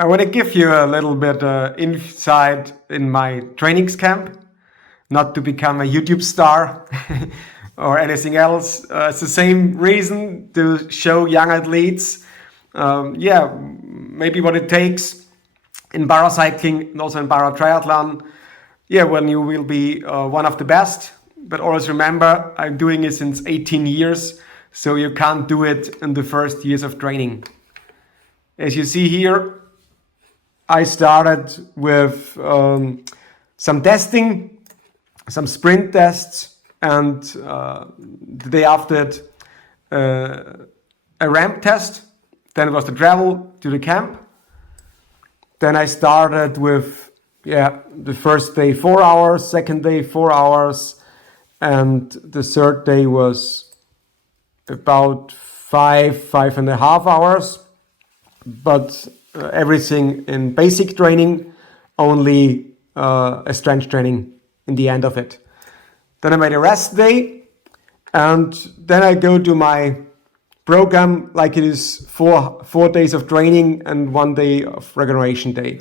I want to give you a little bit insight in my trainings camp, not to become a YouTube star or anything else. It's the same reason to show young athletes, maybe what it takes in paracycling and also in paratriathlon. When you will be one of the best. But always remember, I'm doing it since 18 years, so you can't do it in the first years of training. As you see here, I started with some testing, some sprint tests, and the day after it, a ramp test. Then it was the travel to the camp. Then I started with the first day 4 hours, second day 4 hours, and the third day was about 5.5 hours. But everything in basic training, only a strength training in the end of it. Then I made a rest day, and then I go to my program like it is four days of training and 1 day of regeneration day.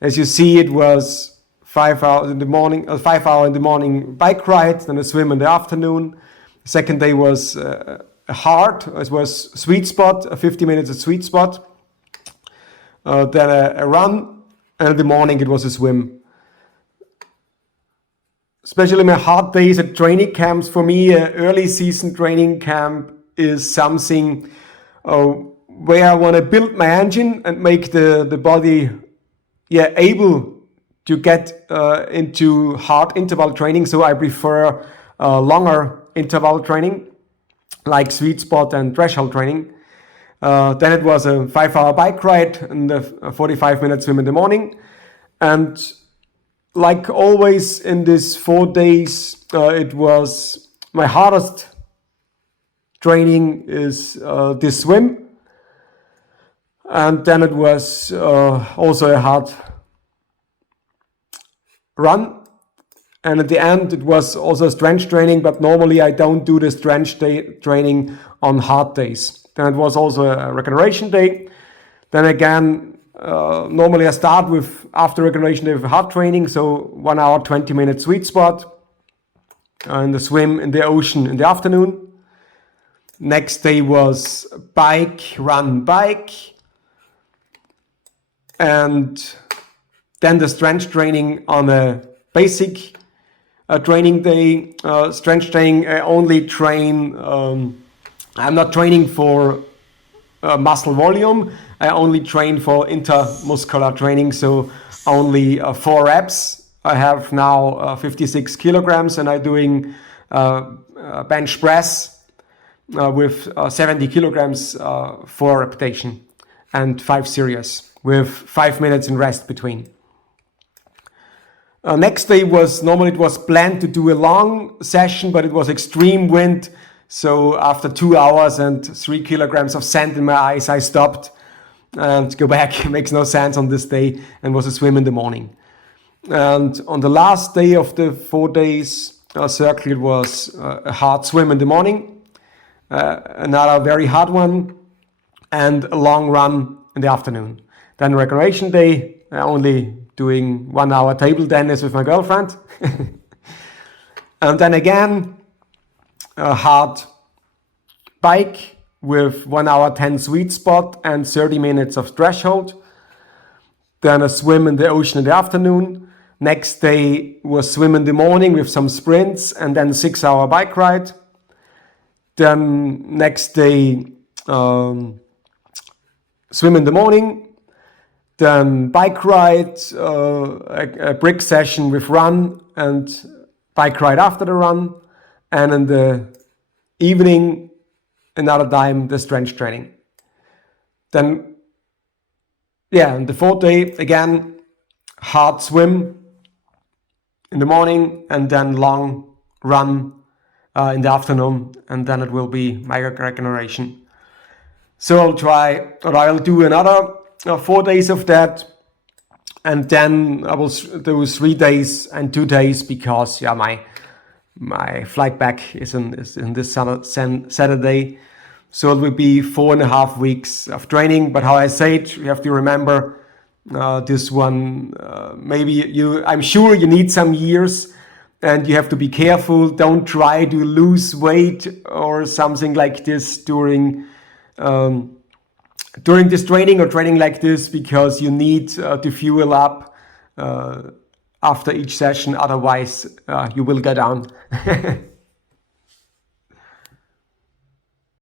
As you see, it was 5 hours in the morning, 5 hour in the morning bike ride, then a swim in the afternoon. The second day was it was sweet spot, 50 minutes at sweet spot. Then a run, and in the morning it was a swim. Especially my hard days at training camps, for me, early season training camp is something where I want to build my engine and make the body able to get into hard interval training. So I prefer longer interval training, like sweet spot and threshold training. Then it was a 5 hour bike ride and a 45 minute swim in the morning. And like always in these 4 days, it was my hardest training is this swim. And then it was also a hard run. And at the end, it was also strength training, but normally I don't do the strength training on hard days. Then it was also a regeneration day. Then again, normally I start with, after regeneration day, with hard training, so 1 hour, 20 minute sweet spot, and the swim in the ocean in the afternoon. Next day was bike, run, bike. And then the strength training on a basic training day. Strength training, I only train, I'm not training for muscle volume. I only train for intermuscular training, so only 4 reps. I have now 56 kilograms, and I'm doing bench press with 70 kilograms, 4 repetition and 5 series with 5 minutes in rest between. Next day was, normally it was planned to do a long session, but it was extreme wind. So after 2 hours and 3 kilograms of sand in my eyes, I stopped and go back. It makes no sense on this day, and was a swim in the morning. And on the last day of the 4 days circle, it was a hard swim in the morning, another very hard one, and a long run in the afternoon. Then regeneration day, only doing 1 hour table tennis with my girlfriend. And then again, a hard bike with 1 hour 10 sweet spot and 30 minutes of threshold. Then a swim in the ocean in the afternoon. Next day was swim in the morning with some sprints, and then 6 hour bike ride. Then next day, swim in the morning. Then bike ride, a brick session with run and bike ride after the run. And in the evening, another time, the strength training. Then, on the 4th day, again, hard swim in the morning, and then long run in the afternoon, and then it will be my regeneration. So I'll do another 4 days of that, and then I will do 3 days and 2 days, because my flight back is in this Saturday. So it will be 4.5 weeks of training. But how I say it, you have to remember this one. I'm sure you need some years, and you have to be careful. Don't try to lose weight or something like this during this training or training like this, because you need to fuel up after each session. Otherwise, you will go down.